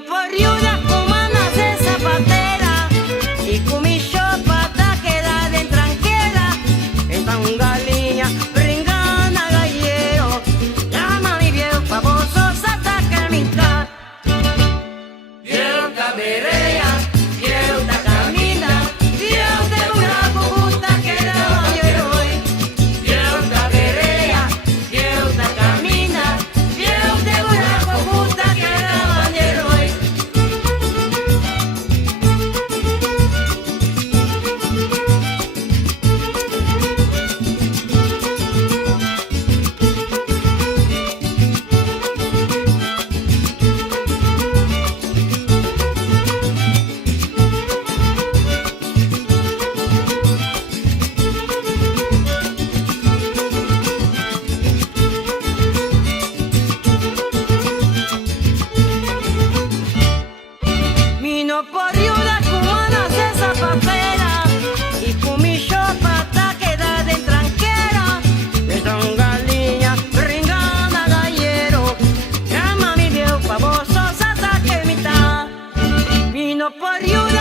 Vino por Riuda con manos de zapatera y con mi chopata queda de tranquera. Está un galinha bringando a gallero, llama a mi viejo famoso sata que me está. Viejo caberea, viejo ta camina, viejo de buraco justa que da gallero hoy. Viejo caberea, viejo ta camina, viejo de buraco justa que da gallero hoy. Vino por Riuda con manos de zapatera y con mi chopata queda de tranquera. Está un galinha bringando a gallero, llama a mi viejo famoso sata que me está. Vino por Riuda